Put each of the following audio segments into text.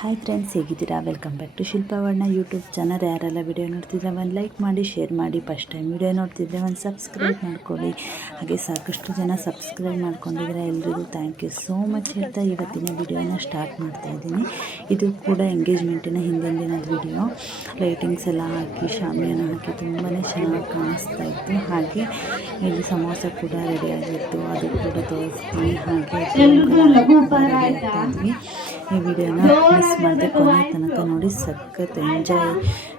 Hi friends, ಹೇಗಿದ್ದೀರಾ? Welcome back to Shilpa ವರ್ಣ YouTube channel. ಯಾರೆಲ್ಲ ವಿಡಿಯೋ ನೋಡ್ತಿದ್ರೆ ಒಂದು ಲೈಕ್ ಮಾಡಿ, ಶೇರ್ ಮಾಡಿ. ಫಸ್ಟ್ ಟೈಮ್ ವಿಡಿಯೋ ನೋಡ್ತಿದ್ರೆ ಒಂದು ಸಬ್ಸ್ಕ್ರೈಬ್ ಮಾಡ್ಕೊಳ್ಳಿ. ಹಾಗೆ ಸಾಕಷ್ಟು ಜನ ಸಬ್ಸ್ಕ್ರೈಬ್ ಮಾಡ್ಕೊಂಡಿದ್ರೆ ಎಲ್ರಿಗೂ ಥ್ಯಾಂಕ್ ಯು ಸೋ ಮಚ್ ಹೇಳ್ತಾ ಇವತ್ತಿನ ವಿಡಿಯೋನ ಸ್ಟಾರ್ಟ್ ಮಾಡ್ತಾ ಇದ್ದೀನಿ. ಇದು ಕೂಡ ಎಂಗೇಜ್ಮೆಂಟಿನ ಹಿಂದಿನ ದಿನದ ವಿಡಿಯೋ. ಲೈಟಿಂಗ್ಸ್ ಎಲ್ಲ ಹಾಕಿ ಶಾಮಿಯಾನ ಹಾಕಿ ತುಂಬಾ ಚೆನ್ನಾಗಿ ಕಾಣಿಸ್ತಾ ಇತ್ತು. ಹಾಗೆ ಇಲ್ಲಿ ಸಮೋಸ ಕೂಡ ರೆಡಿ ಆಗಿತ್ತು, ಅದು ಕೂಡ ತೋರಿಸ್ತೀನಿ. ಹಾಗೆ ಈ ವಿಡಿಯೋನ ಮಿಸ್ ಮಾಡದೆ ಕೊನೆ ತನಕ ನೋಡಿ, ಸಖತ್ ಎಂಜಾಯ್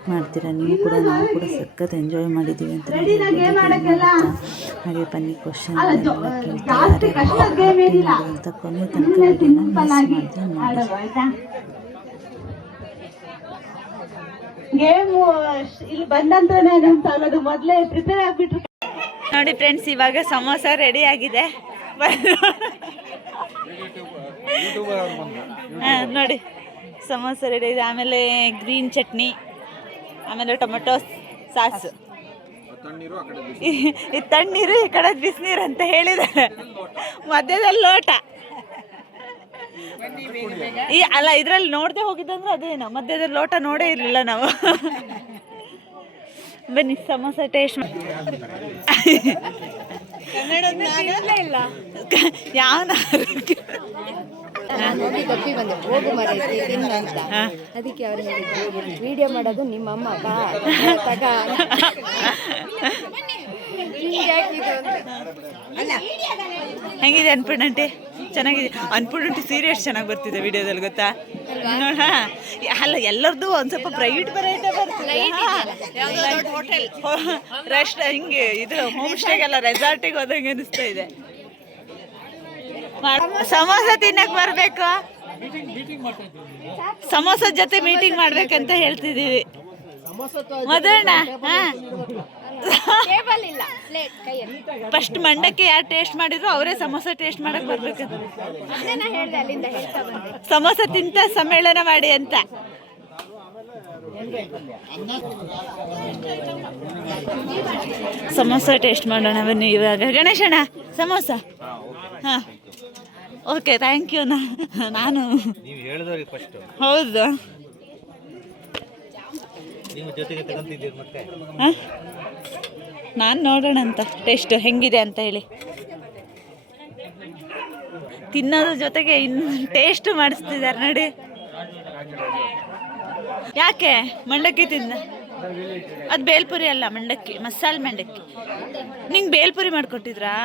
ಮಾಡ್ತೀರಾ ನೀವು ಕೂಡ. ನಾವು ಕೂಡ ಸಖತ್ ಎಂಜಾಯ್ ಮಾಡಿದ್ದೀವಿ ಅಂತ ಹಾಗೆ ಬನ್ನಿ ಕ್ವಶನ್ ಎಲ್ಲ ಕೇಳ್ತಾರೆ ಅಂತ ಕೊನೆ ತನಕ ವಿಡಿಯೋನ ಮಿಸ್ ಮಾಡದೆ ನೋಡಿ. ನೋಡಿ ಫ್ರೆಂಡ್ಸ್, ಇವಾಗ ಸಮೋಸ ರೆಡಿ ಆಗಿದೆ. ನೋಡಿ ಸಮೋಸ ರೆಡಿ ಇದೆ. ಆಮೇಲೆ ಗ್ರೀನ್ ಚಟ್ನಿ, ಆಮೇಲೆ ಟೊಮೆಟೊ ಸಾಸ್, ಈ ತಣ್ಣೀರು ಈ ಕಡೆ ಬಿಸಿನೀರು ಅಂತ ಹೇಳಿದ್ದಾರೆ. ಮಧ್ಯದಲ್ಲಿ ಲೋಟ ಅಲ್ಲ, ಇದ್ರಲ್ಲಿ ನೋಡದೆ ಹೋಗಿದ್ದಂದ್ರೆ ಅದೇನು ಮಧ್ಯದಲ್ಲಿ ಲೋಟ ನೋಡೇ ಇರಲಿಲ್ಲ ನಾವು. ಬನ್ನಿ ಸಮೋಸ ಟೇಸ್ಟ್ ಮಾಡಿ. ಯಾವ ಅದಕ್ಕೆ ಅವ್ರು ಹೇಳಿದ್ರು ವಿಡಿಯೋ ಮಾಡೋದು ನಿಮ್ಮಮ್ಮ ಹೆಂಗಿದೆ ಅನ್ಪೂರ್ಣಂಟಿ? ಚೆನ್ನಾಗಿದೆ. ಅನ್ಪೂರ್ಣಂಟಿ ಸೀರಿಯಸ್ ಚೆನ್ನಾಗಿ ಬರ್ತಿದೆ ವಿಡಿಯೋದಲ್ಲಿ, ಗೊತ್ತಾ? ಅಲ್ಲ, ಎಲ್ಲರದ್ದು ಒಂದು ಸ್ವಲ್ಪ ಪ್ರೈವೇಟ್ ಬರೈತೆ ಬರ್ತಿದೆ. ರೆಸ್ಟ್ ಹಿಂಗೆ ಇದು ಹೋಮ್ ಸ್ಟೇಗೆಲ್ಲ ರೆಸಾರ್ಟಿಗೆ ಹೋದಂಗೆ ಅನಿಸ್ತಾ ಇದೆ. ಸಮೋಸ ತಿನ್ನಕ್ ಬರ್ಬೇಕು, ಸಮೋಸದ ಜೊತೆ ಮೀಟಿಂಗ್ ಮಾಡ್ಬೇಕಂತ ಹೇಳ್ತಿದೀವಿ. ಮಧುರಣ್ಣ, ಫಸ್ಟ್ ಮಂಡಕ್ಕಿ ಯಾರು ಟೇಸ್ಟ್ ಮಾಡಿದ್ರು ಅವರೇ ಸಮೋಸ ಟೇಸ್ಟ್ ಮಾಡಕ್ ಬರ್ಬೇಕಂತ. ಸಮೋಸ ತಿಂತ ಸಮ್ಮೇಳನ ಮಾಡಿ ಅಂತ. ಸಮೋಸ ಟೇಸ್ಟ್ ಮಾಡೋಣ ಬನ್ನಿ ಇವಾಗ. ಗಣೇಶಣ್ಣ ಸಮೋಸ. ಹಾಂ, ಓಕೆ, ಥ್ಯಾಂಕ್ ಯು. ನಾನು ಹೌದು, ನಾನು ನೋಡೋಣ ಅಂತ ಟೇಸ್ಟ್ ಹೆಂಗಿದೆ ಅಂತ ಹೇಳಿ. ತಿನ್ನೋದ್ರ ಜೊತೆಗೆ ಇನ್ನು ಟೇಸ್ಟ್ ಮಾಡಿಸ್ತಿದ್ದಾರೆ ನೋಡಿ. ಯಾಕೆ ಮಂಡಕ್ಕಿ ತಿಂದ? ಅದು ಬೇಲ್ಪುರಿ ಅಲ್ಲ, ಮಂಡಕ್ಕಿ, ಮಸಾಲೆ ಮಂಡಕ್ಕಿ. ನಿಂಗೆ ಬೇಲ್ಪುರಿ ಮಾಡಿಕೊಟ್ಟಿದ್ರಾ?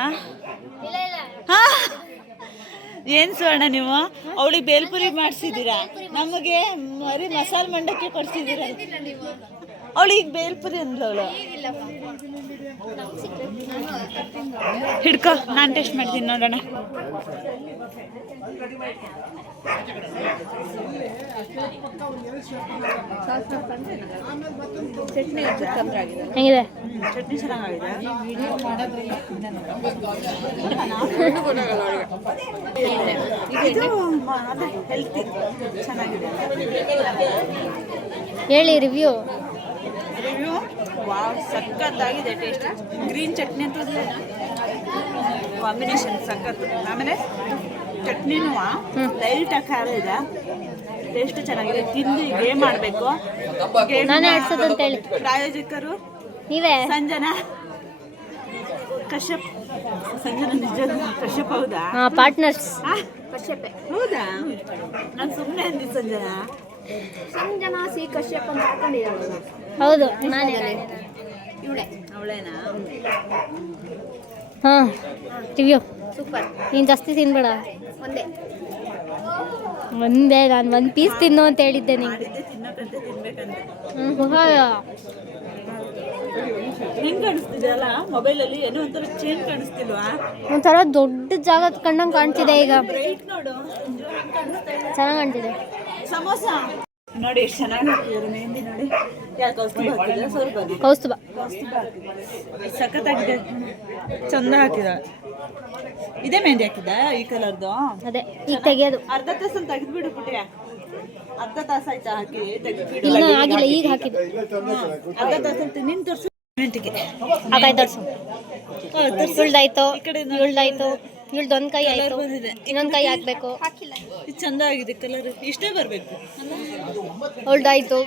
ಹಾಂ, ಏನು ಸ್ವರ್ಣ ನೀವು ಅವಳಿಗೆ ಬೇಲ್ಪುರಿ ಮಾಡಿಸಿದ್ದೀರಾ, ನಮಗೆ ಬರೀ ಮಸಾಲೆ ಮಂಡಕ್ಕಿ ಕೊಡ್ಸಿದ್ದೀರಾ. ಅವಳಿಗೆ ಬೇಲ್ಪುರಿ ಅಂದ್ಲು ಅವಳು. ಹಿಡ್ಕೊ, ನಾನು ಟೇಸ್ಟ್ ಮಾಡ್ತೀನಿ ನೋಡೋಣ. ಹೆಂಗಿದೆ? ಚಟ್ನಿ ಚೆನ್ನಾಗಿದೆ. ಹೆಲ್ತಿ ಚೆನ್ನಾಗಿದೆ. ಹೇಳಿ ರಿವ್ಯೂ. ವಾವ್, ಸಖತ್ತಾಗಿದೆ ಟೇಸ್ಟ್. ಗ್ರೀನ್ ಚಟ್ನಿ ಅಂತ ಕಾಂಬಿನೇಷನ್ ಸಖತ್ತು. ಆಮೇಲೆ ಚಟ್ನಿನೂ ಲೈಟಾಗಿ ಖಾರ ಇದೆ, ಟೇಸ್ಟ್ ಚೆನ್ನಾಗಿದೆ. ತಿಂದು ಗೇಮ್ ಮಾಡಬೇಕು. ಪ್ರಾಯೋಜಕರು ನೀವೇ? ಸಂಜನಾ ಕಶ್ಯಪ್. ಸಂಜನಾ ನಿಜ ಕಶ್ಯಪ್ ಹೌದಾ? ಪಾರ್ಟ್ನರ್ಸ್ ಕಶ್ಯಪ್ ಹೌದಾ? ನಾನು ಸುಮ್ಮನೆ ಅಂದಿ ಸಂಜನಾ ಸಿ ಕಶ್ಯಪ್ ಅಂತ ಹಾಕೊಂಡಿದ್ದಾಳೆ. ಹೌದು, ನಾನೇ. ಅವಳೇನಾ? ಹಾಂ, ರಿವ್ಯೂ ಸೂಪರ್. ನೀನು ಜಾಸ್ತಿ ತಿನ್ಬೇಡ. ಒಂದೇ ನಾನು ಒಂದು ಪೀಸ್ ತಿನ್ನು ಅಂತ ಹೇಳಿದ್ದೆ ನಿಂಗೆ. ತಿನ್ನೋಕಂತೆ ತಿನ್ಬೇಕಂತೆ. ಹೆಂಗೆ ಕಾಣಿಸ್ತಿದೆಯಲ್ಲ ಮೊಬೈಲಲ್ಲಿ? ಏನೋ ಒಂಥರ ಚೇಂಜ್ ಕಾಣಿಸ್ತಿಲ್ವಾ? ಒಂಥರ ದೊಡ್ಡ ಜಾಗ ಕಂಡಂಗೆ ಕಾಣ್ತಿದೆ ಈಗ. ನೋಡು, ಚೆನ್ನಾಗಿ ಕಾಣ್ತಿದೆ. ಸಮೋಸ ನೋಡಿ ಎಷ್ಟು ಚೆನ್ನಾಗಿ ಹಾಕಿದ್ದಾರೆ. ಮೆಹಂದಿ ನೋಡಿ, ಕೌಸ್ತುಭ ಸಖತ್ತಾಗಿದೆ, ಚಂದ ಹಾಕಿದ. ಇದೇ ಮೆಹಂದಿ ಹಾಕಿದ ಈ ಕಲರ್ದು? ಅದೇ ಈಗ ತೆಗಿಯೋದು. ಅರ್ಧ ತಾಸಲ್ಲಿ ತೆಗೆದ್ಬಿಡು ಪುಟ್ಟಿಯ. ಅರ್ಧ ತಾಸು ಆಯ್ತಾ ಹಾಕಿ? ತೆಗೆದ್ಬಿಡು. ಇನ್ನೂ ಆಗಿಲ್ಲ, ಈಗ ಹಾಕಿದ್ದು. ಅರ್ಧ ತಾಸಲ್ಲಿ ನಿನ್ನ ತೋರಿಸು. ಹಾಗಾಯ್ತು, ತೋರಿಸು. ಉಳ್ದಾಯ್ತು, ಉಳ್ದಾಯ್ತು. ಇವಳ್ದೊಂದು ಕೈ ಆಯ್ತು, ಇನ್ನೊಂದು ಕೈ ಹಾಕ್ಬೇಕು. ಇದು ಚಂದ ಆಗಿದೆ ಕಲರ್, ಇಷ್ಟೇ ಬರಬೇಕು. ಅವಳ್ದಾಯ್ತು,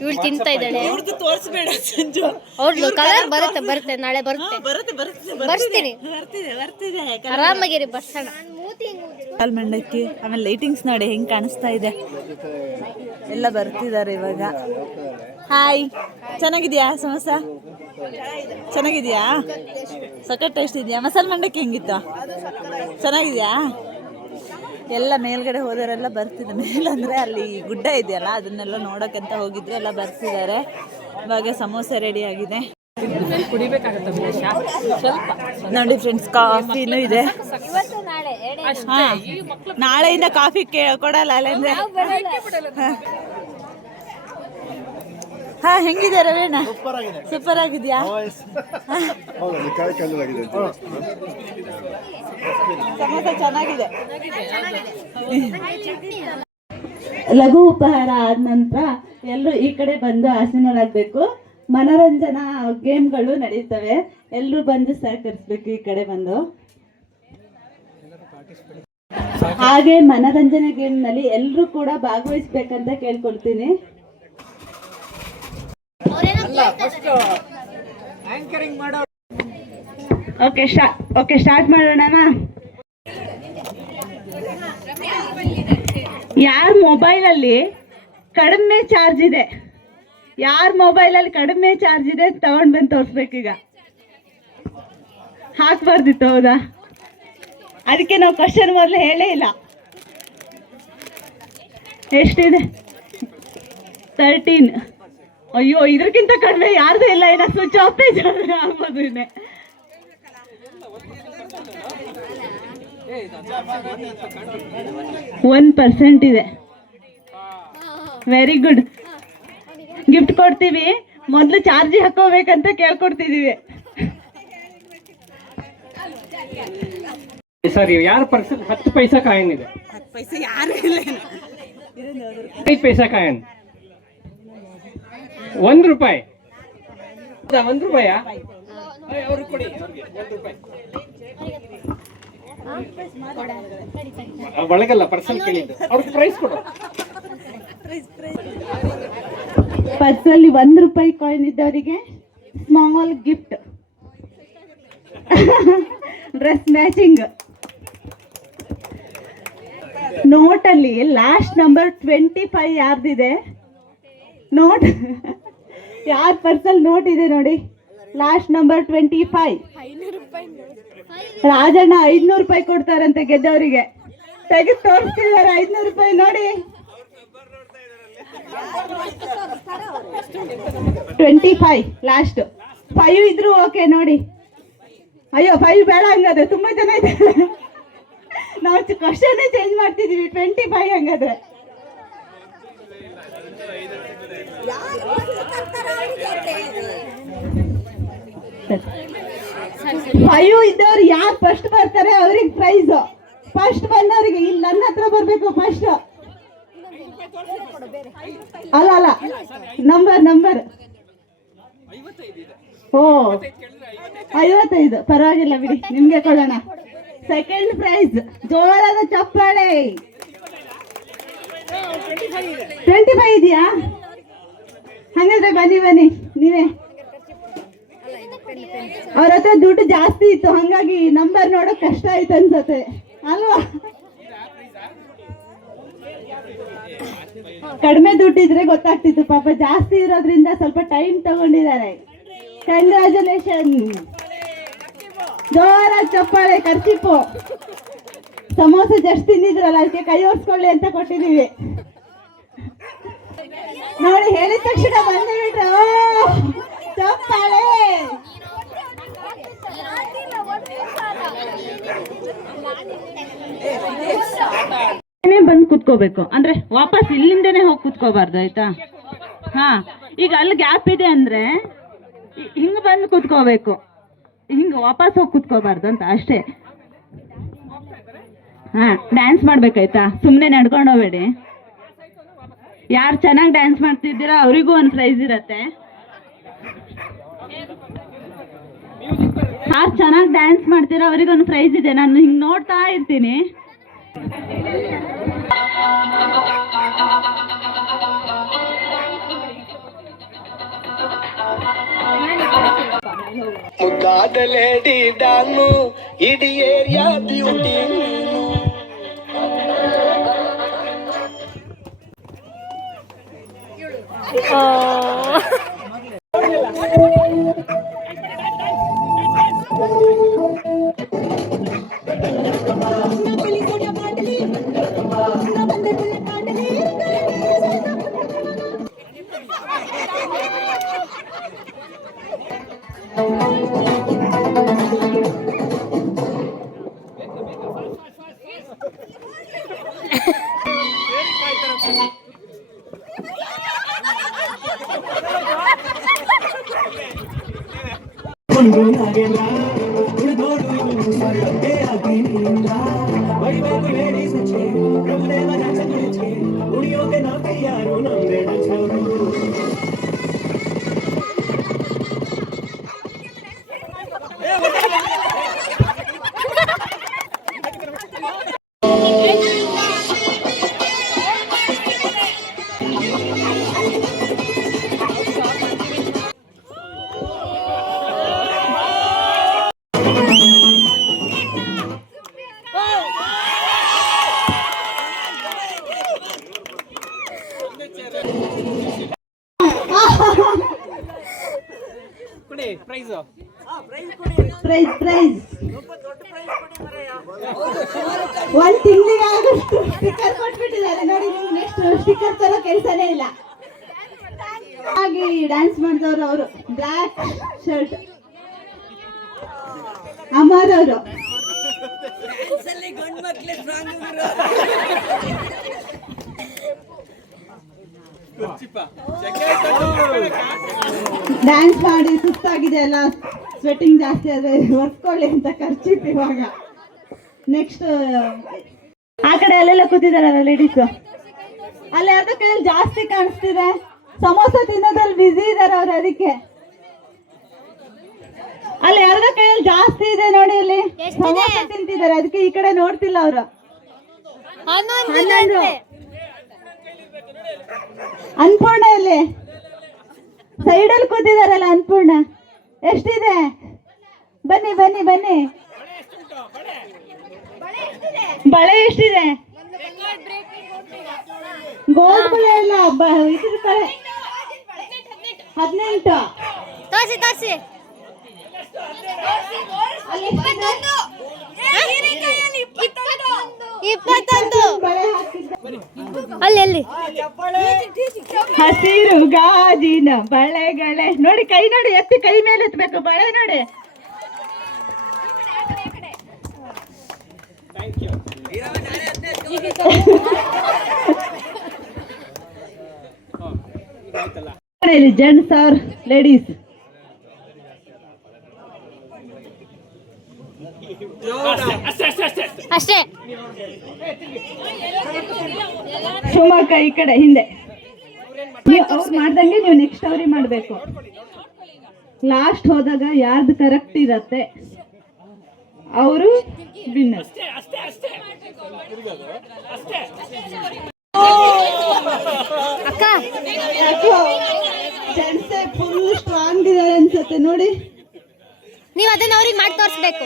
ಇವಳು ತಿಂತಾ ಇದ್ದಾಳೆ. ಇವ್ರದ್ದು ತೋರಿಸ್ಬೇಡ ಸಂಜು. ಅವ್ರದ್ದು ಕಲರ್ ಬರುತ್ತೆ ನಾಳೆ ಬರುತ್ತೆ. ಬರ್ತೀನಿ, ಬರ್ತಿದೆ. ಆರಾಮಾಗಿರಿ, ಬರ್ಸೋಣ. ಕಾಲ್ ಮಂಡಕ್ಕಿ, ಆಮೇಲೆ ಲೈಟಿಂಗ್ಸ್ ನೋಡಿ ಹೆಂಗ್ ಕಾಣಿಸ್ತಾ ಇದೆ. ಎಲ್ಲ ಬರ್ತಿದ್ದಾರೆ ಇವಾಗ. ಹಾಯ್, ಚೆನ್ನಾಗಿದ್ಯಾ ಸಮೋಸ? ಚೆನ್ನಾಗಿದ್ಯಾ? ಸಖತ್ ಟೇಸ್ಟ್ ಇದೆಯಾ? ಮಸಾಲೆ ಮಂಡಕ್ಕಿ ಹೆಂಗಿತ್ತು? ಚೆನ್ನಾಗಿದ್ಯಾ? ಎಲ್ಲ ಮೇಲ್ಗಡೆ ಹೋದವರೆಲ್ಲ ಬರ್ತಿದ್ದೆ. ಮೇಲಂದರೆ ಅಲ್ಲಿ ಗುಡ್ಡ ಇದೆಯಲ್ಲ, ಅದನ್ನೆಲ್ಲ ನೋಡೋಕ್ಕಂತ ಹೋಗಿದ್ರೆ ಎಲ್ಲ ಬರ್ತಿದ್ದಾರೆ. ಇವಾಗ ಸಮೋಸೆ ರೆಡಿ ಆಗಿದೆ ನೋಡಿ ಫ್ರೆಂಡ್ಸ್. ಕಾಫಿನೂ ಇದೆ. ನಾಳೆಯಿಂದ ಕಾಫಿ ಕೊಡಲ್ಲ ಅಲ್ಲಂದ್ರೆ. ಹಾ, ಹೆಂಗಿದೆ ರವೇಣ? ಸೂಪರ್ ಆಗಿದ್ಯಾ? ಸಮೋಸ ಚೆನ್ನಾಗಿದೆ. ಲಘು ಉಪಹಾರ ಆದ ನಂತರ ಎಲ್ಲರೂ ಈ ಕಡೆ ಬಂದು ಆಸೀನರಾಗಬೇಕು. ಮನೋರಂಜನಾ ಗೇಮ್ಗಳು ನಡೀತವೆ, ಎಲ್ಲರೂ ಬಂದು ಸಹಕರಿಸ್ಬೇಕು ಈ ಕಡೆ ಬಂದು. ಹಾಗೆ ಮನೋರಂಜನಾ ಗೇಮ್ನಲ್ಲಿ ಎಲ್ಲರೂ ಕೂಡ ಭಾಗವಹಿಸ್ಬೇಕಂತ ಕೇಳ್ಕೊಳ್ತೀನಿ. ಓಕೆ, ಸ್ಟಾರ್ಟ್ ಮಾಡೋಣ. ಯಾರ ಮೊಬೈಲಲ್ಲಿ ಕಡಿಮೆ ಚಾರ್ಜ್ ಇದೆ, ತಗೊಂಡು ಬಂದು ತೋರಿಸ್ಬೇಕೀಗ. ಹಾಕ್ಬಾರ್ದಿತ್ತು, ಹೌದಾ? ಅದಕ್ಕೆ ನಾವು ಕ್ವಶನ್ ಮೊದಲು ಹೇಳೇ ಇಲ್ಲ. ಎಷ್ಟಿದೆ? 13. ಅಯ್ಯೋ, ಇದಕ್ಕಿಂತ ಕಡಿಮೆ ಯಾರ್ದು ಇಲ್ಲ. ಇನ್ನ ಸ್ವಿಚ್ ಆಫ್ ಆಗ್ಬೋದು. ಇನ್ನೇ 1% ಇದೆ. Very good. ಗಿಫ್ಟ್ ಕೊಡ್ತೀವಿ, ಮೊದಲು ಚಾರ್ಜ್ ಹಾಕೋಬೇಕಂತ ಕೇಳ್ಕೊಡ್ತಿದೀವಿ. ಸರ್, ಯಾರ ಪರ್ಸನ್ 10 ಪೈಸಾ ಕಾಯಿನ್ ಇದೆ? 5 ಪೈಸಾ ಕಾಯಿನ್. 1 ರೂಪಾಯಿ. 1 ರೂಪಾಯಾ? ಅವ್ರಿಗೆ ಕೊಡಿ, 1 ರೂಪಾಯಿ. ಒಳಗಲ್ಲ, ಪರ್ಸಲ್ ಕೇಳಿದ್ದು. ಅವ್ರಿಗೆ ಪ್ರೈಸ್ ಕೊಡು. ಪರ್ಸಲ್ಲಿ 1 ರೂಪಾಯಿ ಕಾಯಿನ್ ಇದ್ದವರಿಗೆ ಸ್ಮಾಲ್ ಗಿಫ್ಟ್. Dress matching. ನೋಟಲ್ಲಿ ಲಾಸ್ಟ್ ನಂಬರ್ 25 ಯಾರ್ದಿದೆ? ನೋಟ್ ಯಾರ ಪರ್ಸಲ್ ನೋಟ್ ಇದೆ ನೋಡಿ, ಲಾಸ್ಟ್ ನಂಬರ್ 25. ರಾಜಣ್ಣ 500 ರೂಪಾಯಿ ಕೊಡ್ತಾರಂತೆ ಗೆದ್ದವರಿಗೆ. ತೆಗೆದು ತೋರಿಸ್ತಿದ್ದಾರೆ 500 ರೂಪಾಯಿ ನೋಡಿ. 25 ಲಾಸ್ಟ್. 5 ಇದ್ರು ಓಕೆ ನೋಡಿ. ಅಯ್ಯೋ, 5 ಬೇಡ ಹಂಗಾದ್ರೆ, ತುಂಬಾ ಜನ ಇದೆ. ನಾವು ಕ್ವಶನ್ನೇ ಚೇಂಜ್ ಮಾಡ್ತಿದೀವಿ. 25 ಹಂಗಾದ್ರೆ. 5 ಇದ್ದವ್ರು ಯಾರು ಫಸ್ಟ್ ಬರ್ತಾರೆ ಅವ್ರಿಗೆ ಪ್ರೈಸ್. ಫಸ್ಟ್ ಬಂದವರಿಗೆ ಇಲ್ಲಿ ನನ್ನ ಹತ್ರ ಬರ್ಬೇಕು ಫಸ್ಟ್. ಅಲ್ಲ, ನಂಬರ್. ಓ, 55. ಪರವಾಗಿಲ್ಲ ಬಿಡಿ, ನಿಮ್ಗೆ ಕೊಡೋಣ. Second prize. ಜೋರಾದ ಚಪ್ಪಾಳೆ. 25 ಇದೆಯಾ? ಹಾಗಾದ್ರೆ ಬನ್ನಿ ನೀವೇ. ಅವ್ರ ಹತ್ರ ದುಡ್ಡು ಜಾಸ್ತಿ ಇತ್ತು, ಹಂಗಾಗಿ ನಂಬರ್ ನೋಡೋಕ್ ಕಷ್ಟ ಆಯ್ತು ಅನ್ಸತ್ತೆ ಅಲ್ವಾ? ಕಡಿಮೆ ದುಡ್ಡಿದ್ರೆ ಗೊತ್ತಾಗ್ತಿತ್ತು, ಪಾಪ ಜಾಸ್ತಿ ಇರೋದ್ರಿಂದ ಸ್ವಲ್ಪ ಟೈಮ್ ತಗೊಂಡಿದ್ದಾರೆ. ಕಂಗ್ರಾಚುಲೇಷನ್. ಜೋರ ಚಪ್ಪಾಳೆ. ಖರ್ಚಿಪ್ಪು. ಸಮೋಸ ಜಸ್ಟ್ ತಿಂದಿದ್ರಲ್ಲ, ಅದಕ್ಕೆ ಕೈ ಓಡಿಸ್ಕೊಳ್ಳಿ ಅಂತ ಕೊಟ್ಟಿದೀವಿ ನೋಡಿ. ಹೇಳಿದ ತಕ್ಷಣ ಬಂದು ಬಿಟ್ರು. ಚಪ್ಪಾಳೆ. ಬಂದು ಕುತ್ಕೋಬೇಕು ಅಂದ್ರೆ ವಾಪಸ್ ಇಲ್ಲಿಂದನೇ ಹೋಗಿ ಕುತ್ಕೋಬಾರ್ದು, ಆಯ್ತಾ? ಹಾ, ಈಗ ಅಲ್ಲಿ ಗ್ಯಾಪ್ ಇದೆ ಅಂದ್ರೆ ಹಿಂಗ ಬಂದು ಕುತ್ಕೋಬೇಕು, ಹಿಂಗ ವಾಪಸ್ ಹೋಗಿ ಕುತ್ಕೋಬಾರ್ದು ಅಂತ ಅಷ್ಟೇ. ಹಾ, ಡ್ಯಾನ್ಸ್ ಮಾಡ್ಬೇಕಾಯ್ತಾ? ಸುಮ್ಮನೆ ನಡ್ಕೊಂಡು ಹೋಗ್ಬೇಡಿ. ಯಾರು ಚೆನ್ನಾಗಿ ಡ್ಯಾನ್ಸ್ ಮಾಡ್ತಿದ್ದೀರಾ ಅವರಿಗೂ ಒಂದು ಪ್ರೈಸ್ ಇರತ್ತೆ. ಯಾರು ಚೆನ್ನಾಗಿ ಡ್ಯಾನ್ಸ್ ಮಾಡ್ತೀರೋ ಅವರಿಗೊಂದು ಪ್ರೈಸ್ ಇದೆ. ನಾನು ಹಿಂಗೆ ನೋಡ್ತಾ ಇರ್ತೀನಿ. ಮುದ್ದಾದ ಲೇಡಿ ಡಾನು ಇಡೀ ಏರಿಯಾ ಬ್ಯೂಟಿ. ಒಂದ್ ತಿಂಗಳಿಗೆ ಆಗೋಷ್ಟು ಸ್ಟಿಕ್ಕರ್ ಕೊಟ್ಬಿಟ್ಟಿದ್ದಾರೆ ನೋಡಿ. ನೆಕ್ಸ್ಟ್ ಸ್ಟಿಕ್ಕರ್ ತರೋ ಕೆಲಸನೇ ಇಲ್ಲ. ಹಾಗೆ ಡ್ಯಾನ್ಸ್ ಮಾಡಿದವರು ಅವರು ಬ್ಲ್ಯಾಕ್ ಶರ್ಟ್ ಅಮರ್ ಅವರು. ಡ್ಯಾನ್ಸ್ ಮಾಡಿ ಸುಸ್ತಾಗಿದೆ ಅಲ್ಲ, ಸ್ವೆಟಿಂಗ್ ಜಾಸ್ತಿ ಆದ್ರೆ ಒರ್ಸ್ಕೊಳ್ಳಿ ಅಂತ ಖರ್ಚಿತ್ತು. ಇವಾಗ ನೆಕ್ಸ್ಟ್ ಆ ಕಡೆ ಅಲ್ಲೆಲ್ಲ ಕೂತಿದಾರಲ್ಲ ಲೇಡೀಸ್, ಅಲ್ಲಿ ಯಾರ್ದೋ ಕೈಯಲ್ಲಿ ಜಾಸ್ತಿ ಕಾಣಿಸ್ತಿದೆ. ಸಮೋಸ ತಿನ್ನೋದ್ರಲ್ಲಿ ಬಿಸಿ ಇದಾರೆ ಅವ್ರು. ಅದಕ್ಕೆ ಅಲ್ಲಿ ಯಾರ್ದೋ ಕೈಯಲ್ಲಿ ಜಾಸ್ತಿ ಇದೆ ನೋಡಿ, ಅಲ್ಲಿ ಸಮೋಸ ತಿಂತಿದ್ದಾರೆ. ಅದಕ್ಕೆ ಈ ಕಡೆ ನೋಡ್ತಿಲ್ಲ ಅವರು. ಅನ್ಪೂರ್ಣ ಇಲ್ಲಿ ಸೈಡಲ್ಲಿ ಕೂತಿದಾರಲ್ಲ, ಅನ್ಪೂರ್ಣ ಎಷ್ಟಿದೆ? ಬನ್ನಿ ಬನ್ನಿ ಬನ್ನಿ. ಬಳೆ ಎಷ್ಟಿದೆ? ಗೋಲ್ಡ್ ಬಳೆ ಇಲ್ಲ, ಇದ್ರ ಕಡೆ 18. ತೋರಿಸಿ ತೋರಿಸಿ. ಅಲ್ಲಿ 21 ಅಲ್ಲಿ ಅಲ್ಲಿ ಹಸಿರು ಗಾಜಿನ ಬಳೆಗಳೇ ನೋಡಿ. ಕೈ ನೋಡಿ, ಎತ್ತಿ ಕೈ ಮೇಲೆ ಎತ್ತಬೇಕು. ಬಳೆ ನೋಡಿ. Gents or ladies? ಅಷ್ಟೇ. ಶಿವಮೊಗ್ಗ ಈ ಕಡೆ ಹಿಂದೆ. ಅವ್ರು ಮಾಡ್ದಂಗೆ ನೀವು ನೆಕ್ಸ್ಟ್ ಅವ್ರಿಗೆ ಮಾಡಬೇಕು. ಲಾಸ್ಟ್ ಹೋದಾಗ ಯಾರ್ದು ಕರೆಕ್ಟ್ ಇರತ್ತೆ ಅವರು ವಿನ್ನರ್. ಅಕ್ಕ ಜೆಂಟ್ಸ್ ಫುಲ್ ಸ್ಟ್ರಾಂಗ್ ಇದಾರೆ ಅನ್ಸುತ್ತೆ ನೋಡಿ. ನೀವು ಅದನ್ನ ಅವ್ರಿಗೆ ಮಾಡಿ ತೋರಿಸ್ಬೇಕು.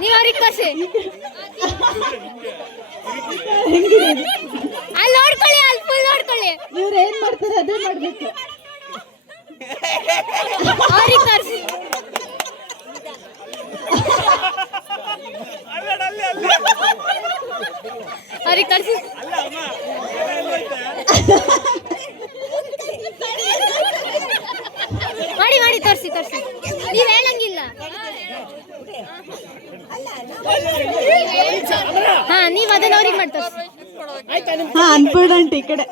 ನೀವು ಅವ್ರಿಗೆ ತೋರಿಸಿ. ಅಲ್ಲಿ ನೋಡ್ಕೊಳ್ಳಿ, ಅಲ್ಲಿ ಫುಲ್ ನೋಡ್ಕೊಳ್ಳಿ. ಇವ್ರು ಏನ್ ಮಾಡ್ತಾರೆ ಅದೇ ಮಾಡ್ಬೇಕು. ಅವ್ರಿಗೆ ತೋರಿಸಿ. ಅವ್ರಿಗೆ ತೋರಿಸಿ. ಮಾಡಿ ಮಾಡಿ ತೋರಿಸಿ ತೋರಿಸಿ. ನೀವು ಹೇಳಂಗಿಲ್ಲ. ಹಾ, ನೀವು ಅದನ್ನ ಅವ್ರಿಗೆ ಮಾಡಿ ತೋರಿಸಿ. ಹಾ, ಅನ್ಪೂರ್ಣಂಟ್ ಈ ಕಡೆ.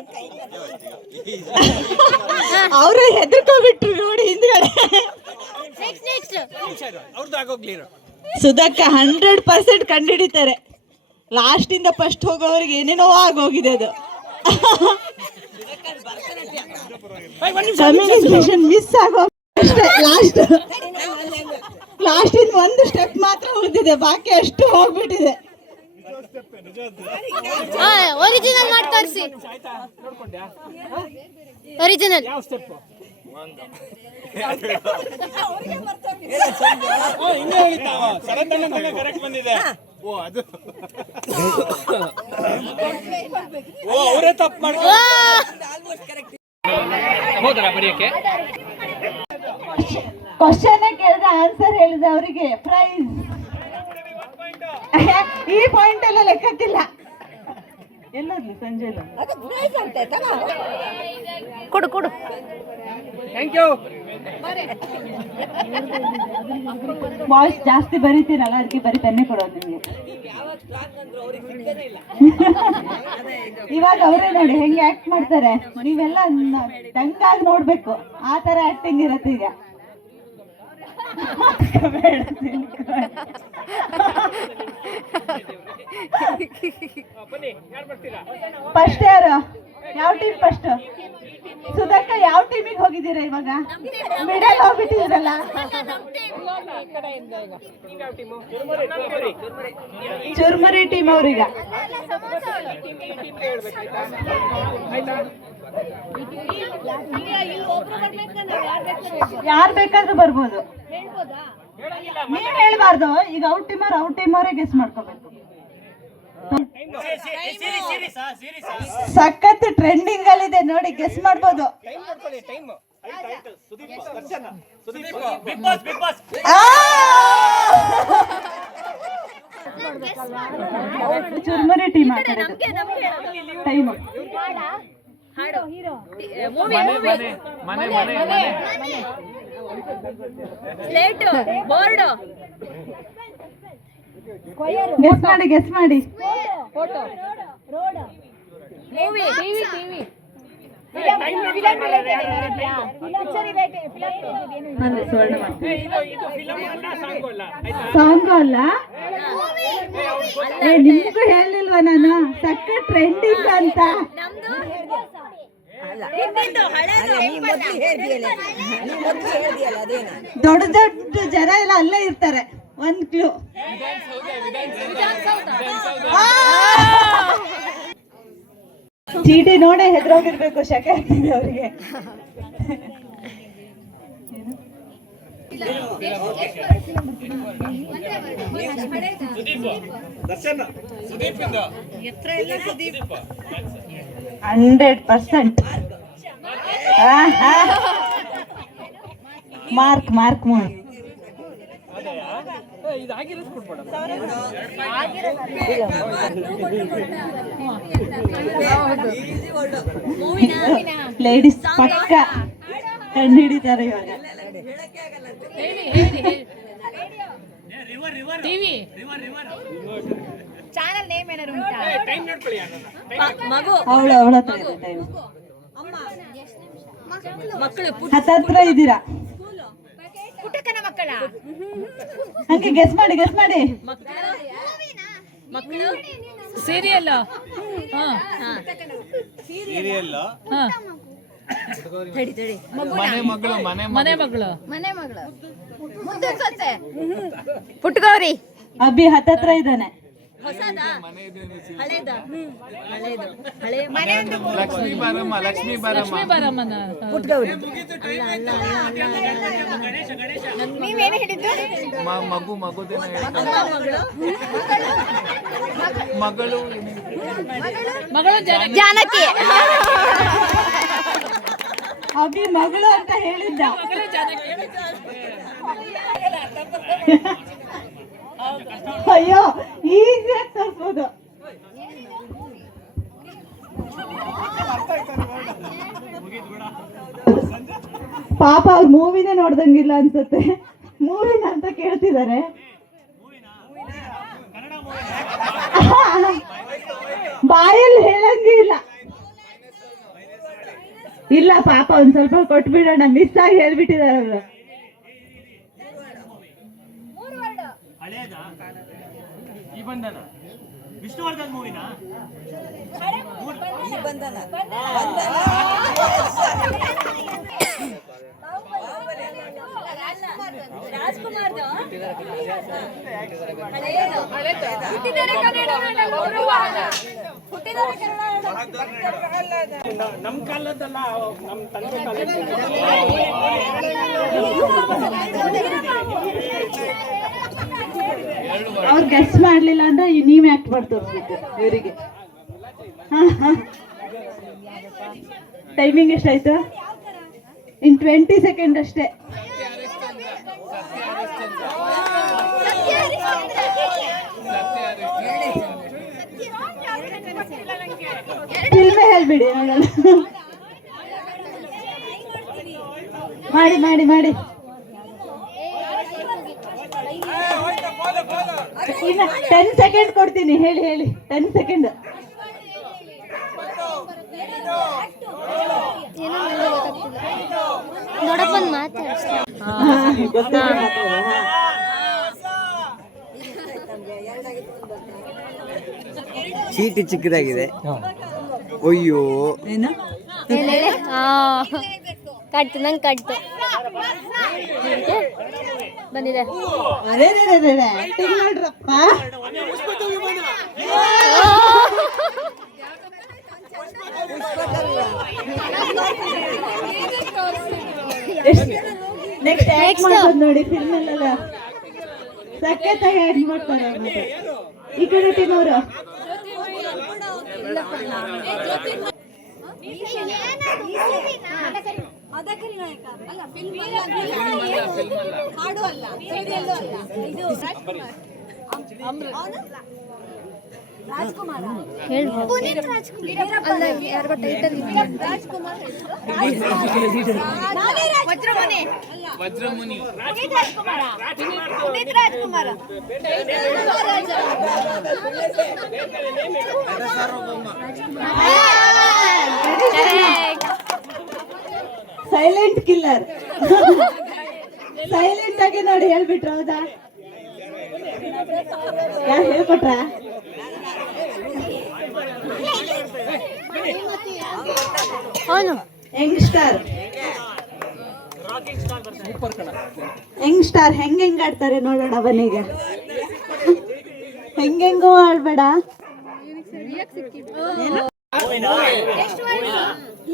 ಅವರು ಹೆದರ್ಕೋಬಿಟ್ರು ನೋಡಿ ಹಿಂದ್ಗಡೆ. ಸುಧಾಕ 100% ಕಂಡುಹಿಡಿತಾರೆ. ಲಾಸ್ಟ್ ಇಂದ ಫಸ್ಟ್ ಹೋಗೋವ್ರಿಗೆ ಏನೇನೋ ಆಗೋಗಿದೆ ಅದು. ಕಮ್ಯುನಿಕೇಶನ್ ಮಿಸ್ ಆಗೋ ಲಾಸ್ಟಿಂದ ಒಂದು ಸ್ಟೆಪ್ ಮಾತ್ರ ಉಳಿದಿದೆ, ಬಾಕಿ ಅಷ್ಟು ಹೋಗ್ಬಿಟ್ಟಿದೆ. ಒರಿಜಿನಲ್ ಮಾಡಿ ತೋರಿಸಿ. ಒರಿಜಿನಲ್ ಕರೆಕ್ಟ್ ಬಂದಿದೆ. ಓ ಅದು ಓ ಅವರೇ ತಪ್ಪು ಮಾಡ್ತಾರೆ. ಹೋದರಾ ಬರೆಯಕ್ಕೆ? ಕ್ವಶನ್ ಕೇಳಿದ ಆನ್ಸರ್ ಹೇಳಿದ ಅವರಿಗೆ ಪ್ರೈಸ್. ಈ ಪಾಯಿಂಟ್ ಎಲ್ಲ ಲೆಕ್ಕಕ್ಕಿಲ್ಲ. ಎಲ್ಲದ್ಲು ಸಂಜೆ ಕೊಡು ಕೊಡು. Thank you. ಬಾಯ್ಸ್ ಜಾಸ್ತಿ ಬರೀತೀರಲ್ಲ, ಅದಕ್ಕೆ ಬರೀ ಪೆನ್ನೆ ಕೊಡೋದು ನಿಮಗೆ. ಇವಾಗ ಅವರೇ ನೋಡಿ ಹೆಂಗೆ ಆಕ್ಟ್ ಮಾಡ್ತಾರೆ, ನೀವೆಲ್ಲ ದಂಗಾಗಿ ನೋಡ್ಬೇಕು, ಆ ತರ ಆಕ್ಟಿಂಗ್ ಇರತ್ತೆ ಈಗ. ಫಸ್ಟ್ ಯಾರು? ಯಾವ ಟೀಮ್ ಫಸ್ಟ್? ಸುಧಕ್ಕ, ಯಾವ ಟೀಮಿಗೆ ಹೋಗಿದ್ದೀರಾ ಇವಾಗ? ಮಿಡಲ್ ಹೋಗ್ಬಿಟ್ಟಿದ್ರಲ್ಲ. ಚುರ್ಮುರಿ ಟೀಮ್ ಅವ್ರೀಗ. ಯಾರು ಬೇಕಾದ್ರೂ ಬರ್ಬೋದು, ನೀವ್ ಹೇಳ್ಬಾರ್ದು. ಈಗ ಔಟ್ ಟೀಮ್ ಅವರೇ ಗೆಸ್ ಮಾಡ್ಕೋಬೇಕು. ಸಖತ್ ಟ್ರೆಂಡಿಂಗ್ ಅಲ್ಲಿದೆ ನೋಡಿ, ಗೆಸ್ ಮಾಡ್ಬೋದು. ಚುರ್ಮುರಿ ಟೀಮ್ ಆ ಕಡೆ ಟೈಮ್. ಗೆಸ್ ಮಾಡಿ. ಸಾಂಗ್ ಅಲ್ಲ, ನಿಮ್ಗೂ ಹೇಳಿಲ್ವಾ ನಾನು ಸಖತ್ ಟ್ರೆಂಡಿಂಗ್ ಅಂತ? ದೊಡ್ಡ ದೊಡ್ಡ ಜನ ಎಲ್ಲ ಅಲ್ಲೇ ಇರ್ತಾರೆ. ಒಂದ್ ಕ್ಲೂ. ಚೀಟಿ ನೋಡೇ ಹೆದರೋಗಿರ್ಬೇಕು, ಶಕೆ ಆಗ್ತಿದೆ ಅವರಿಗೆ. Darshan 100%. Mark mark mark. Ladies ಪಕ್ಕ ಕಂಡು ಹಿಡಿತಾರೆ ಇವಾಗ. ಚಾನಲ್ ನೇಮ್ ಏನಾದ್ರು ಉಂಟಾ? ಅವಳ ಹತ್ರ ಇದೆ ಟೈಮ್. ಹತ್ತತ್ರ ಇದ್ದೀರಾ? ಪುಟ್ಟಕ್ಕನ ಮಕ್ಕಳ. ಹಂಗೆ ಗೆಸ್ ಮಾಡಿ ಮಕ್ಕಳು ಸೀರಿಯಲ್. ಮನೆ ಮಗಳು ಪುಟ್ಟಗೌರಿ. ಅಬ್ಬಿ ಹತ್ತತ್ರ ಇದ್ದಾನೆ. ಲಕ್ಷ್ಮೀ ಬಾರಮ್ಮನ ನೀವೇನು ಹೇಳಿದ್ದು? ಮಗಳು ಜಾನಕಿ. ಅಬ್ಬಿ ಮಗಳು ಅಂತ ಹೇಳಿದ್ದ. ಅಯ್ಯೋ, ಈಸಿಯಾಗಿ ತೋರಿಸ್ಬೋದು. ಪಾಪ ಅವ್ರು ಮೂವಿನೇ ನೋಡ್ದಂಗಿಲ್ಲ ಅನ್ಸುತ್ತೆ. ಮೂವಿನ ಅಂತ ಕೇಳ್ತಿದ್ದಾರೆ. ಬಾಯಲ್ಲಿ ಹೇಳಂಗೆ ಇಲ್ಲ. ಇಲ್ಲ ಪಾಪ ಒಂದ್ ಸ್ವಲ್ಪ ಕೊಟ್ಬಿಡೋಣ, ಮಿಸ್ ಆಗಿ ಹೇಳ್ಬಿಟ್ಟಿದ್ದಾರೆ ಅವರು. ಈ ಬಂಧನ ವಿಷ್ಣುವರ್ಧನ್ ಮೂವಿನಾ? ನಮ್ ಕಾಲದಲ್ಲ, ನಮ್ ತಂದೆ ಕಾಲದ. ಅವ್ರು ಗೆಸ್ ಮಾಡ್ಲಿಲ್ಲ ಅಂದ್ರೆ ನೀವ್ ಆಕ್ಟ್ ಮಾಡಿ ತೋರಿಸ್ಬೇಕು ಇವರಿಗೆ. ಟೈಮಿಂಗ್ ಎಷ್ಟಾಯ್ತು? ಇನ್ 20 ಸೆಕೆಂಡ್ ಅಷ್ಟೇ. ಫಿಲ್ಮೇ ಹೇಳ್ಬಿಡಿ ನೋಡೋಣ. ಮಾಡಿ ಮಾಡಿ ಮಾಡಿ. ಇನ್ನ 10 ಸೆಕೆಂಡ್ ಕೊಡ್ತೀನಿ. ಹೇಳಿ ಹೇಳಿ. 10 ಸೆಕೆಂಡ್. ನೋಡಪ್ಪನ್ ಮಾತಾಡ್ಸ್ತಾ ಚೀಟಿ ಚಿಕ್ಕದಾಗಿದೆ. ಅಯ್ಯೋ ಏನು ಕಟ್ತು, ನಂಗೆ ಕಟ್ತು ಬಂದಿದೆ. ಅದೇ ಆಕ್ಟಿಂಗ್ ಮಾಡ್ರಪ್ಪ. ನೆಕ್ಸ್ಟ್ ಆಕ್ಟ್ ಮಾಡೋದು ನೋಡಿ ಫಿಲ್ಮ್ ಅಲ್ಲ, ಸಖತ್ತಾಗಿ ಆಕ್ಟ್ ಮಾಡ್ತಾರೆ. ಮತ್ತೆ ಈ ಕಡೆ ಟೀಮ್ ಅವರು ಯಾರಿಗೋ title Vajramuni. Silent killer. Silent ಆಗಿ ನೋಡಿ ಹೇಳ್ಬಿಟ್ರ. ಹೌದಾ? ಯಾರು ಹೇಳ್ಕೊಟ್ರ? Young star. ಯಂಗ್ ಸ್ಟಾರ್ ಹೆಂಗ್ ಆಡ್ತಾರೆ ನೋಡೋಣ ಬನ್ನೀಗ. ಹೆಂಗೋ ಆಡ್ಬೇಡ.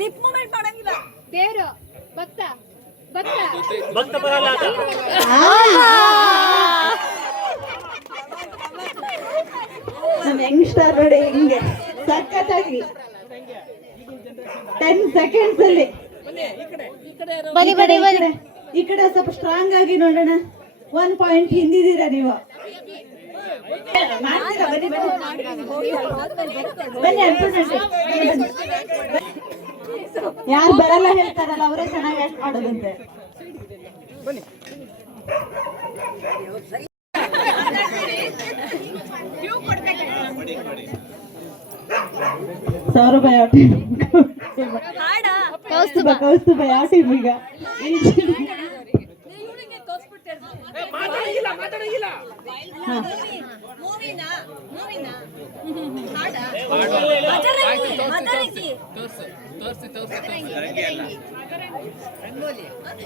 ಲಿಪ್ ಮೂಮೆಂಟ್ ಮಾಡಂಗಿಲ್ಲ. ದೇವ್ರು ಭಕ್ತ ಭಕ್ತ ಬರಲ್ಲ. ನಮ್ ಯಂಗ್ ಸ್ಟಾರ್ ನೋಡಿ ಹೆಂಗೆ ಸಖತ್ತಾಗಿ 10 seconds ಅಲ್ಲಿ. ಈ ಕಡೆ ಸ್ವಲ್ಪ ಸ್ಟ್ರಾಂಗ್ ಆಗಿ ನೋಡೋಣ. 1 ಪಾಯಿಂಟ್ ಹಿಂದಿದ್ದೀರಾ ನೀವು. ಯಾರು ಬರಲ್ಲ ಹೇಳ್ತಾರಲ್ಲ ಅವರೇ ಚೆನ್ನಾಗಿ ಆಕ್ಟ್ ಮಾಡೋದಂತೆ. ₹1,000 ಯಾವ ಟೀಮ್? ಕೌಸ್ತುಭ ಯಾವ ಟೀಮ್ ಈಗ?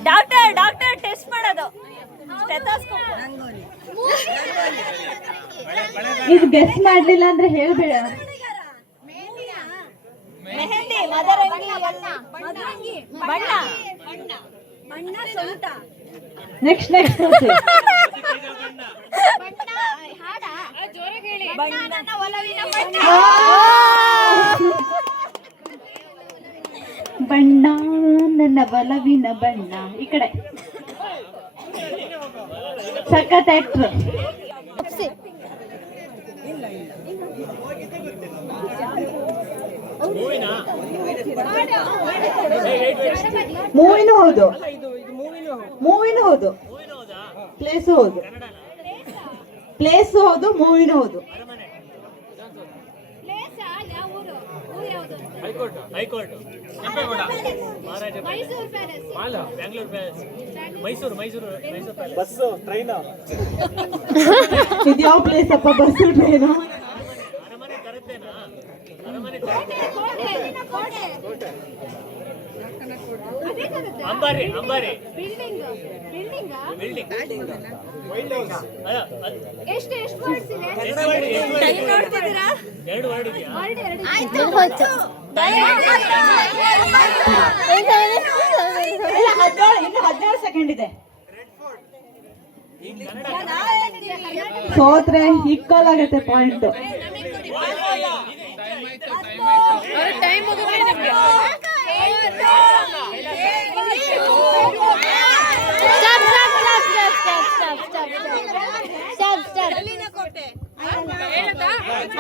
ಡಾಕ್ಟರ್ ಟೆಸ್ಟ್ ಮಾಡೋದು. ಇದು ಗೆಸ್ ಮಾಡ್ಲಿಲ್ಲ ಅಂದ್ರೆ ಹೇಳ್ಬೇಡ. ಮೆಹಂದಿ, ಮದರಂಗಿ, ಬಣ್ಣ ಬಣ್ಣ ಸೊಂಟ. ನೆಕ್ಸ್ಟ್ ಬಣ್ಣ ನನ್ನ ಒಲವಿನ ಬಣ್ಣ. ಈ ಕಡೆ ಸಖತ್ ಆಕ್ಟರ್. ಮೂವಿನೂ ಹೌದು, ಪ್ಲೇಸು ಹೌದು, ಮೂವಿನೂ ಹೌದು. High court Kempegowda Maharaja mall Bengaluru palace Mysuru palace bus train ಇದು ಯಾವ ಪ್ಲೇಸ್ ಅಪ್ಪ? ಬಸ್ಸು ಟ್ರೈನು ಅಂಬಾರಿ ಅಂಬಾರಿ ಬಿಲ್ಡಿಂಗ್ ಬಿಲ್ಡಿಂಗ್ ಎಷ್ಟು ವರ್ಡ್ಸ್ ಇದೆ? ಎರಡು ವರ್ಡ್ ಇದೆಯಾ? ಇನ್ನು 17 ಸೆಕೆಂಡ್ ಇದೆ. ಸೋತ್ರೆ ಈಕ್ವಲ್ ಆಗುತ್ತೆ ಪಾಯಿಂಟ್.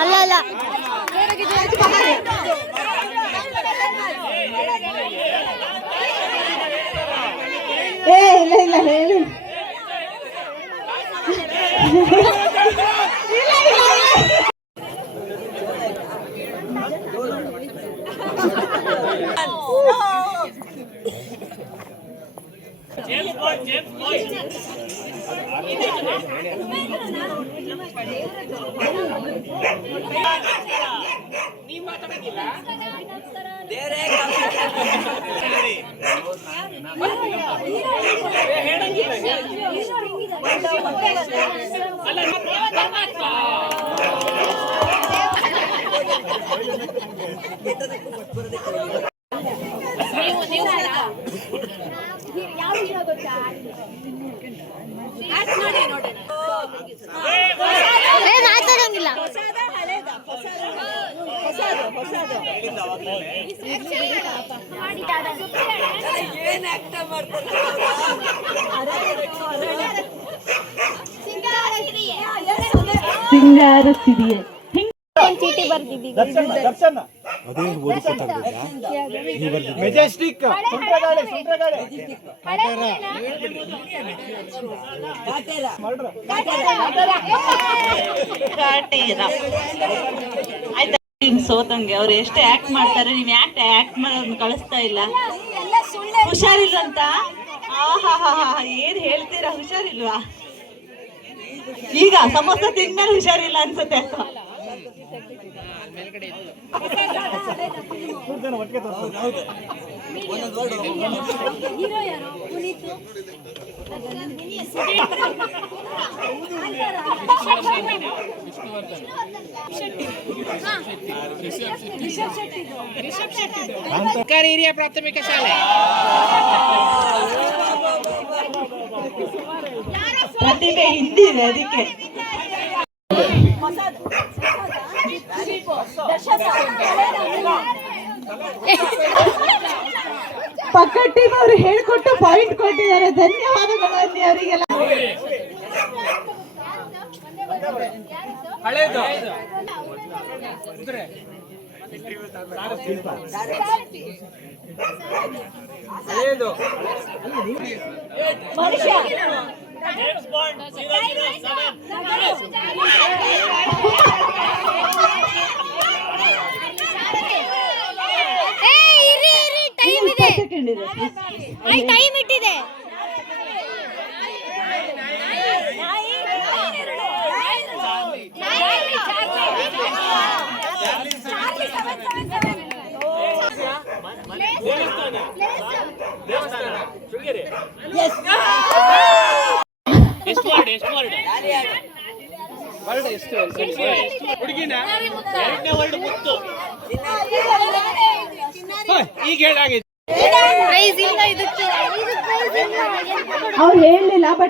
ಅಲ್ಲ ಇಲ್ಲ ಹೇಳಿ. ಜೇಮ್ಸ್ ಬಾಂಡ್ ಜೇಮ್ಸ್ ಬಾಂಡ್ ನೀವು ಮಾತಾಡೋದಿಲ್ಲ ಯಾವ ಹೀರೋ ಗೊತ್ತಾ? ಮಾತಾಡಂಗಿಲ್ಲ. ಸಿಂಗಾರ ಸಿರಿಯೇ ಚೀಟಿ ಬರ್ದಿದ್ದೀವಿ. ಮೆಜೆಸ್ಟಿಕ್ ಸೋತಂಗೆ ಅವ್ರು ಎಷ್ಟು ಆಕ್ಟ್ ಮಾಡ್ತಾರೆ, ನೀವು ಯಾಕೆ ಆಕ್ಟ್ ಮಾಡೋದನ್ನ ಕಳಿಸ್ತಾ ಇಲ್ಲ? ಹುಷಾರಿಲ್ವಂತ? ಏನ್ ಹೇಳ್ತೀರಾ, ಹುಷಾರಿಲ್ವಾ? ಈಗ ಸಮೋಸ ತಿಂದ್ಮೇಲೆ ಹುಷಾರಿಲ್ಲ ಅನ್ಸುತ್ತೆ. ಹೀರೋ ಯಾರು? ಪುನೀತ್. ಸರ್ಕಾರಿ ಹಿರಿಯ ಪ್ರಾಥಮಿಕ ಶಾಲೆ ಪ್ರತಿಭೆ ಹಿಂದಿದೆ ಅದಕ್ಕೆ. ಪಕ್ಕ ಟೀಮ್ ಅವರು ಹೇಳ್ಕೊಟ್ಟು ಪಾಯಿಂಟ್ ಕೊಟ್ಟಿದ್ದಾರೆ. ಧನ್ಯವಾದಗಳು ಅನ್ನಿ ಅವರಿಗೆಲ್ಲ. ಹಳೇದು ಹಳೇದು ಜೇಮ್ಸ್ ಬಾಂಡ್ 007 ಟೈಮ್ ಇದೆ. ಸೆಕೆಂಡ್ ಇದೆ. ಟೈಮ್ ಇಟ್ಟಿದೆ. ದೇವಸ್ಥಾನ ಶೃಂಗೇರಿ ಎಷ್ಟು ವರ್ಡ್ ವರ್ಡ್ ಎಷ್ಟು ಹುಡುಗಿನ ಎರಡನೇ ವರ್ಡ್ ಮುತ್ತು. ಈಗ ಹೇಳಾಗಿದೆ. ಪ್ರೈಸ್ ಇಲ್ಲ ಇದಕ್ಕೆ. ಅವ್ರು ಹೇಳಲಿಲ್ಲ, ಬಟ್